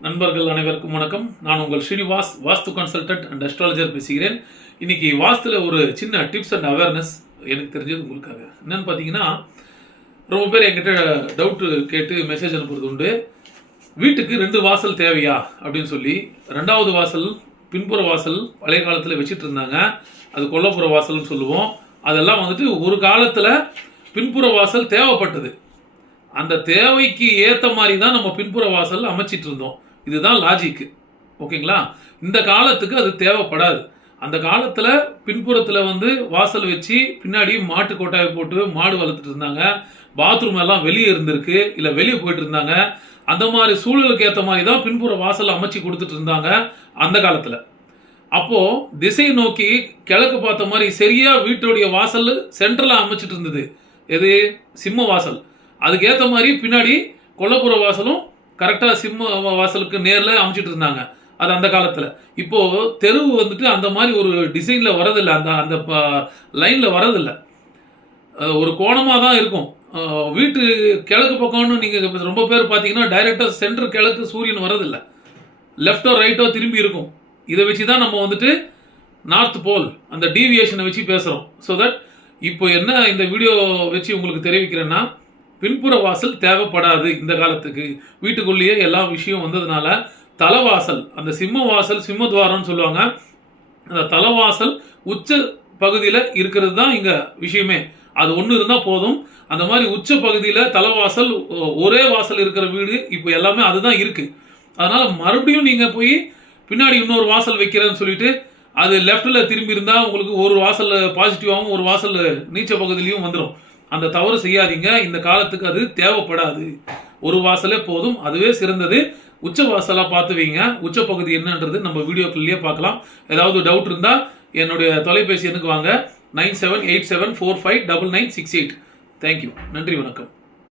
நண்பர்கள் அனைவருக்கும் வணக்கம். நான் உங்கள் ஸ்ரீனிவாஸ், வாஸ்து கன்சல்டன்ட் அண்ட் அஸ்ட்ராலஜர் பேசுகிறேன். இன்னைக்கு வாஸ்துல ஒரு சின்ன டிப்ஸ் அண்ட் அவேர்னஸ் எனக்கு தெரிஞ்சது உங்களுக்காக. என்னன்னு பார்த்தீங்கன்னா, ரொம்ப பேர் என்கிட்ட டவுட் கேட்டு மெசேஜ் அனுப்புறது உண்டு. வீட்டுக்கு 2 வாசல் தேவையா அப்படின்னு சொல்லி. 2வது வாசல், பின்புற வாசல் பழைய காலத்தில் வச்சுட்டு இருந்தாங்க. அது கொல்லப்புற வாசல்னு சொல்லுவோம். அதெல்லாம் வந்துட்டு ஒரு காலத்தில் பின்புற வாசல் தேவைப்பட்டது. அந்த தேவைக்கு ஏற்ற மாதிரி தான் நம்ம பின்புற வாசல் அமைச்சிட்டு இருந்தோம். இதுதான் லாஜிக். ஓகேங்களா? இந்த காலத்துக்கு அது தேவைப்படாது. அந்த காலத்தில் பின்புறத்தில் வாசல் வச்சு பின்னாடி மாட்டு கொட்டாயை போட்டு மாடு வளர்த்துட்டு இருந்தாங்க. பாத்ரூம் எல்லாம் வெளியே இருந்திருக்கு, இல்லை வெளியே போயிட்டு இருந்தாங்க. அந்த மாதிரி சூழலுக்கு ஏற்ற மாதிரி தான் பின்புற வாசல் அமைச்சு கொடுத்துட்டு இருந்தாங்க அந்த காலத்தில். அப்போ திசை நோக்கி கிழக்கு பார்த்த மாதிரி சரியா வீட்டுடைய வாசல் சென்ட்ரலாக அமைச்சிட்டு இருந்தது. எது? சிம்ம வாசல். அதுக்கேற்ற மாதிரி பின்னாடி கொல்லப்புற வாசலும் கரெக்டாக சிம்ம வாசலுக்கு நேரில் அமைச்சிட்டு இருந்தாங்க. அது அந்த காலத்தில். இப்போது தெருவு அந்த மாதிரி ஒரு டிசைனில் வரதில்லை, அந்த அந்த லைனில் வரதில்லை. ஒரு கோணமாக தான் இருக்கும். வீட்டு கிழக்கு பக்கம்னு நீங்கள் ரொம்ப பேர் பார்த்தீங்கன்னா டைரெக்டாக சென்டர் கிழக்கு சூரியன் வரதில்லை. லெஃப்டோ ரைட்டோ திரும்பி இருக்கும். இதை வச்சு தான் நம்ம நார்த் போல் அந்த டீவியேஷனை வச்சு பேசுகிறோம். ஸோ தட் இப்போ என்ன இந்த வீடியோ வச்சு உங்களுக்கு தெரிவிக்கிறேன்னா, பின்புற வாசல் தேவைப்படாது இந்த காலத்துக்கு. வீட்டுக்குள்ளேயே எல்லா விஷயம் வந்ததுனால தலைவாசல், அந்த சிம்ம வாசல், சிம்மத்வாரம்னு சொல்லுவாங்க, அந்த தலைவாசல் உச்ச பகுதியில் இருக்கிறது தான் இங்கே விஷயமே. அது ஒன்று இருந்தால் போதும். அந்த மாதிரி உச்ச பகுதியில் தலைவாசல், ஒரே வாசல் இருக்கிற வீடு இப்போ எல்லாமே அதுதான் இருக்குது. அதனால் மறுபடியும் நீங்கள் போய் பின்னாடி இன்னொரு வாசல் வைக்கிறேன்னு சொல்லிட்டு அது லெஃப்டில் திரும்பி இருந்தால் உங்களுக்கு ஒரு வாசல் பாசிட்டிவாகவும் ஒரு வாசல் நீச்ச பகுதியிலையும் வந்துடும். அந்த தவறு செய்யாதீங்க. இந்த காலத்துக்கு அது தேவைப்படாது. ஒரு வாசலே போதும், அதுவே சிறந்தது. உச்ச வாசலாக பார்த்து வைங்க. உச்ச பகுதி என்னன்றது நம்ம வீடியோக்குள்ளேயே பார்க்கலாம். ஏதாவது டவுட் இருந்தால் என்னுடைய தொலைபேசி எண்ணுக்கு வாங்க. 9787459968. தேங்க்யூ. நன்றி, வணக்கம்.